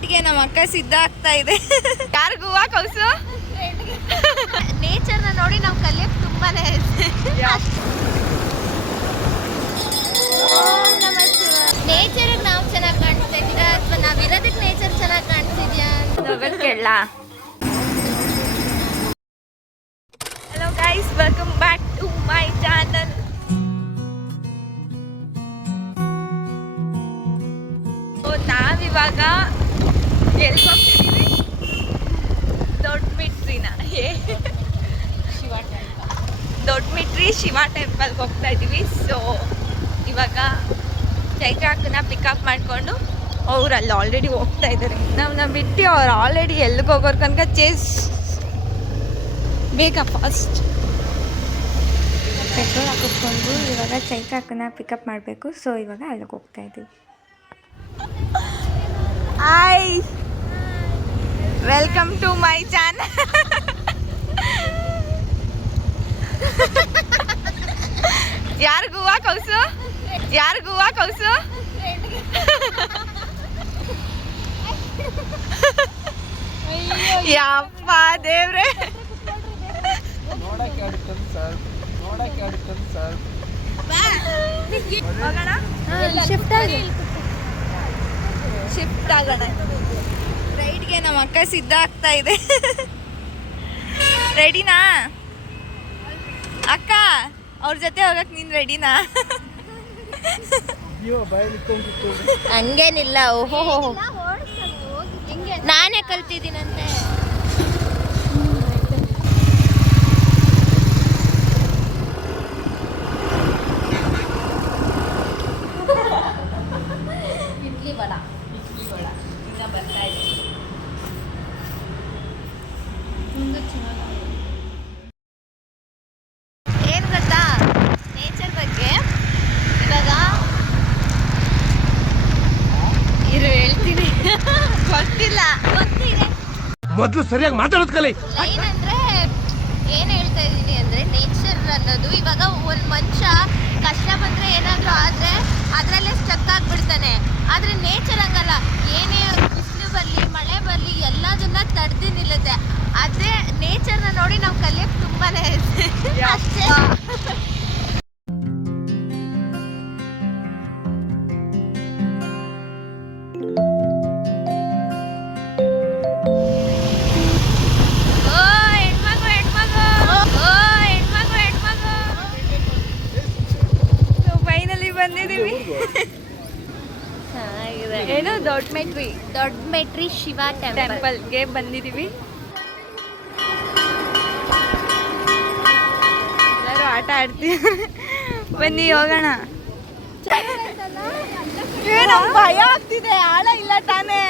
ರೈಡ್ಗೆ ನಮ್ಮ ಅಕ್ಕ ಸಿದ್ಧ ಆಗ್ತಾ ಇದೆ. ಯಾರಿಗೂ ಕೌಸು ನೇಚರ್ನ ನೋಡಿ ನಾವು ಕಲಿಯೋಕೆ ತುಂಬಾನೇ ಇದೆ. ನೇಚರ್ ನಾವು ಚೆನ್ನಾಗಿ ಕಾಣಿಸ್ತಾ ಇದ್ದೀರಾ ಅಥವಾ ನಾವಿರೋದಕ್ಕೆ ನೇಚರ್ ಚೆನ್ನಾಗಿ ಕಾಣಿಸ್ತಿದ್ಯಾ ಅಂತ ಕೇಳ. Hello guys, welcome back to my channel. ನಾವಿವಾಗ ಎಲ್ಲಿ ಹೋಗ್ತಿದ್ದೀವಿ? ದೊಡ್ಡಮಿಟ್ರಿ ಶಿವ ಟೆಂಪಲ್ಗೆ ಹೋಗ್ತಾ ಇದ್ದೀವಿ. ಸೊ ಇವಾಗ ಚೈತ್ರ ಅಕ್ಕನ ಪಿಕಪ್ ಮಾಡಿಕೊಂಡು ಅವ್ರು ಅಲ್ಲಿ ಆಲ್ರೆಡಿ ಹೋಗ್ತಾ ಇದ್ದಾರೆ. ನಾವು ಬಿಟ್ಟು ಅವ್ರು ಆಲ್ರೆಡಿ ಎಲ್ಲಿಗೆ ಹೋಗೋರು ಕನಕ ಚೇಸ್ ಬೇಗ ಫಾಸ್ಟ್ ಪೆಟ್ರೋಲ್ ಹಾಕಿಸ್ಕೊಂಡು ಇವಾಗ ಚೈತ್ರ ಅಕ್ಕನ ಪಿಕಪ್ ಮಾಡಬೇಕು. ಸೊ ಇವಾಗ ಅಲ್ಲಿಗೆ ಹೋಗ್ತಾ ಇದ್ದೀವಿ. Hi, welcome to my channel. ಯಾರಿಗೂ ಕೌಸು ಯಪ್ಪ ದೇವ್ರೆ. ಶಿಫ್ಟ್ ಆಗೋಣ. ರೈಡ್ಗೆ ನಮ್ಮ ಅಕ್ಕ ಸಿದ್ಧ ಆಗ್ತಾ ಇದೆ. ರೆಡಿನಾ ಅಕ್ಕ? ಅವ್ರ ಜೊತೆ ಹೋಗಕ್ ನೀನ್ ರೆಡಿನಾ? ಹಂಗೇನಿಲ್ಲ. ಓಹೋ, ನಾನೇ ಕಲ್ತಿದ್ದೀನಂತೆ. ಇಡ್ಲಿ ವಡ ಇನ್ನ ಬರ್ತಾ ಇದೆ. ಏನ್ ಗೊತ್ತಾ ನೇಚರ್ ಬಗ್ಗೆ ಇವಾಗ ಹೇಳ್ತೀನಿ. ಗೊತ್ತಿಲ್ಲ, ಗೊತ್ತಿದೆ. ಮೊದಲು ಸರಿಯಾಗಿ ಮಾತಾಡೋದು ಕಲಿ. ಲೈನ್ ಅಂದ್ರೆ ಏನ್ ಹೇಳ್ತಾ ಇದ್ದೀನಿ ಅಂದ್ರೆ, ನೇಚರ್ ಅನ್ನೋದು ಇವಾಗ ಒಂದ್ ಮನುಷ್ಯ ಕಷ್ಟ ಬಂದ್ರೆ ಏನಾದ್ರು ಆದ್ರೆ ಅದ್ರಲ್ಲೇ ಸ್ಟಕ್ ಆಗ್ಬಿಡ್ತಾನೆ. ಆದ್ರೆ ನೇಚರ್ ಹಂಗಲ್ಲ. ಏನೇ ಬಿಸಿಲು ಬರ್ಲಿ ಮಳೆ ಬರ್ಲಿ ಎಲ್ಲದನ್ನ ತಡೆದು ನಿಲ್ಲುತ್ತೆ. ಅದೇ ನೇಚರ್ನ ನೋಡಿ ನಾವು ಕಲಿಯೋಕೆ ತುಂಬಾನೇ ಇದೆ ಅಷ್ಟೇ. ಏನು ದೊಡ್ಡಮಿಟ್ರಿ ಶಿವ ಟೆಂಪಲ್ಗೆ ಬಂದಿದ್ದೀವಿ. ಎಲ್ಲರೂ ಆಟ ಆಡ್ತೀವಿ. ಬನ್ನಿ ಹೋಗೋಣ. ಭಯ ಆಗ್ತಿದೆ. ಆಳ ಇಲ್ಲ ತಾನೇ?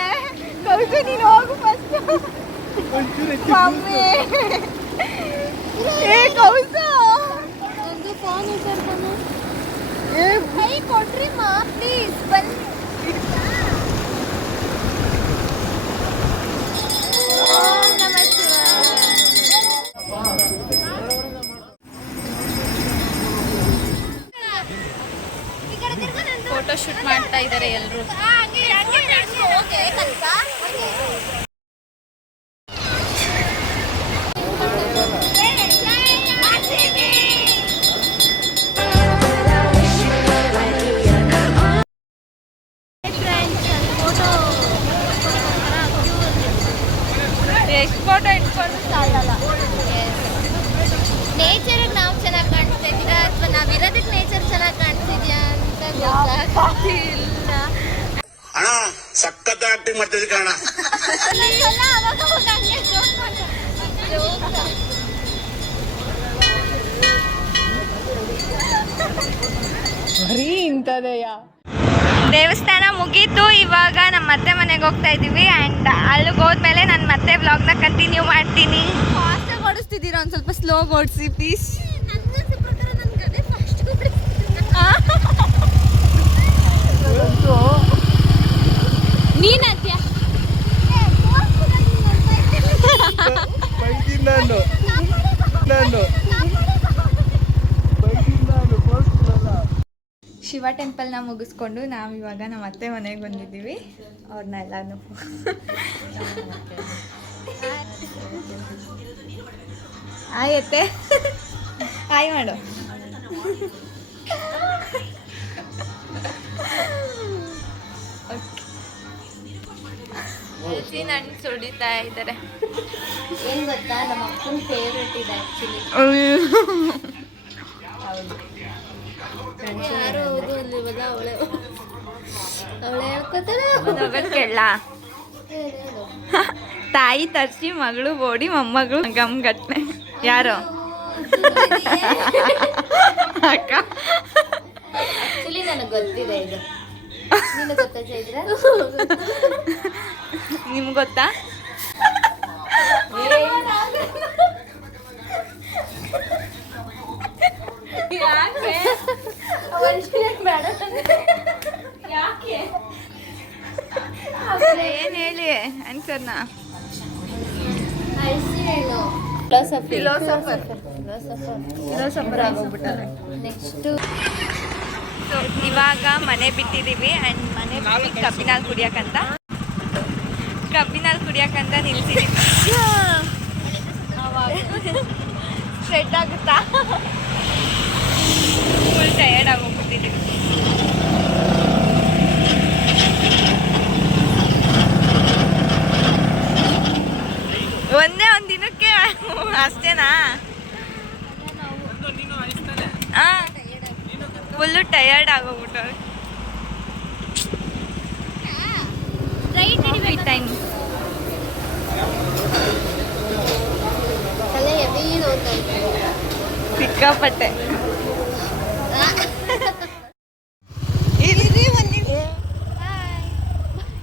ಕೌಸು ನೀನು ಹೋಗು ಫಸ್ಟ್. ಮಮ್ಮಿ ಕೌಸು ಒಂದು ಫೋನ್ ಇಟ್ಟಾರ್ತಾನೆ. ಕೈ ಕೊಡ್ರಿ ಮಾ ಪ್ಲೀಸ್. ಬನ್ನಿ. ಫೋಟೋ ಶೂಟ್ ಮಾಡ್ತಾ ಇದ್ದಾರೆ ಎಲ್ಲರೂ. ಎಷ್ಟು ಫೋಟೋ ಇಟ್ಕೊಂಡು ಸಾಲಲ್ಲ. ನೇಚರ್ ನಾವು ಚೆನ್ನಾಗಿ ಕಾಣಿಸ್ತಾ ಇದ್ದೀರಾ ಅಥವಾ ನಾವಿರೋದಕ್ಕೆ ನೇಚರ್ ಚೆನ್ನಾಗಿ ಕಾಣಿಸ್ತಿದ್ಯಾ ಅಂತ ಗೊತ್ತಾಗ್ತಿಲ್ಲ. ಅಣ್ಣ ಸಖತ್ ಆಕ್ಟಿಂಗ್ ಮಾಡ್ತಿದ್ದೆ ಕಣ. ಬರೀ ಇಂಥದೆಯ. ದೇವಸ್ಥಾನ ಮುಗೀತು. ಇವಾಗ ನಮ್ಮ ಮತ್ತೆ ಮನೆಗೆ ಹೋಗ್ತಾ ಇದ್ದೀವಿ. ಆ್ಯಂಡ್ ಅಲ್ಲಿಗೆ ಹೋದ್ಮೇಲೆ ನಾನು ಮತ್ತೆ ವ್ಲಾಗ್ನ ಕಂಟಿನ್ಯೂ ಮಾಡ್ತೀನಿ. ಫಾಸ್ಟಾಗಿ ಓಡಿಸ್ತಿದ್ದೀರಾ, ಒಂದು ಸ್ವಲ್ಪ ಸ್ಲೋಗಿ ಓಡಿಸಿ ಪ್ಲೀಸ್. ನೀನಂತ್ಯ ಶಿವ ಟೆಂಪಲ್ನ ಮುಗಿಸ್ಕೊಂಡು ನಾವು ಇವಾಗ ನಮ್ಮ ಅತ್ತೆ ಮನೆಗೆ ಬಂದಿದ್ದೀವಿ. ಅವ್ರನ್ನ ಎಲ್ಲಾನು ಆಯತ್ತೆ ಹಾಯ್ ಮಾಡು. ಹಣ್ಣು ಸುಡಿತಾ ಇದ್ದಾರೆ. ಏನ್ ಗೊತ್ತಾ, ನಮ್ಮ ಅಪ್ಪನ ಫೇವ್ರೆಟ್ ಇದೆ ಆಕ್ಚುಲಿ. ಯಾರು ಹೌದು ಅಂದಿವಲ್ಲ, ಅವಳೆ ಹೇಳ್ಕೊತಾಳೆ. ಕೇಳ ತಾಯಿ ತರ್ಸಿ ಮಗಳು ಬೋಡಿ ಮೊಮ್ಮಗಳು ಗಮ್ ಗಟ್ನೆ. ಯಾರು ಅಕ್ಕ? ಆಕ್ಚುಲಿ ನನಗೆ ಗೊತ್ತಿದೆ ಇದು. ನಿನಗೆ ಗೊತ್ತಾ ಚೈತ್ರ? ನಿಮ್ಗೆ ಗೊತ್ತಾ? ಏನ್ ಹೇಳಿ ಆನ್ಸರ್ನ. ಫಿಲೋಸಫರ್ ಆಗೋಗ್ಬಿಟ್ಟಾರೆ. ನೆಕ್ಸ್ಟ್ ಸೊ ಇವಾಗ ಮನೆ ಬಿಟ್ಟಿದ್ದೀವಿ ಆ್ಯಂಡ್ ಮನೆ ಬಿಟ್ಟು ಕಬ್ಬಿನಾಲ್ ಕುಡಿಯೋಕ್ಕಂತ ನಿಲ್ಸಿದ್ದೀವಿ. ಸ್ವೆಟ್ ಆಗುತ್ತಾ? ಫುಲ್ ಟಯರ್ಡ್ ಆಗೋಗ್ಬಿಟ್ಟಿದ್ದೀವಿ. ಒಂದೇ ಒಂದು ದಿನಕ್ಕೆ ಅಷ್ಟೇನಾ? ಹಾಂ, ಫುಲ್ಲು ಟಯರ್ಡ್ ಆಗೋಗ್ಬಿಟ್ಟು ಟೈಮ್ ತಲೆ ಹೆವಿ ನೋಡ್ತಾ ಸಿಕ್ಕಾಪಟ್ಟೆ.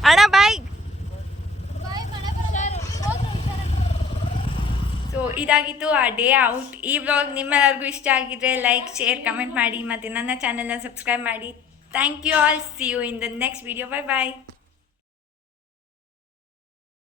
ಅಣ್ಣ ಬಾಯ್. ಸೊ ಇದಾಗಿತ್ತು ಆ ಡೇ ಔಟ್. ಈ ವ್ಲಾಗ್ ನಿಮ್ಮೆಲ್ಲರಿಗೂ ಇಷ್ಟ ಆಗಿದ್ರೆ ಲೈಕ್, ಶೇರ್, ಕಮೆಂಟ್ ಮಾಡಿ ಮತ್ತು ನನ್ನ ಚಾನಲ್ನ ಸಬ್ಸ್ಕ್ರೈಬ್ ಮಾಡಿ. Thank you all. See you in the next video. Bye bye.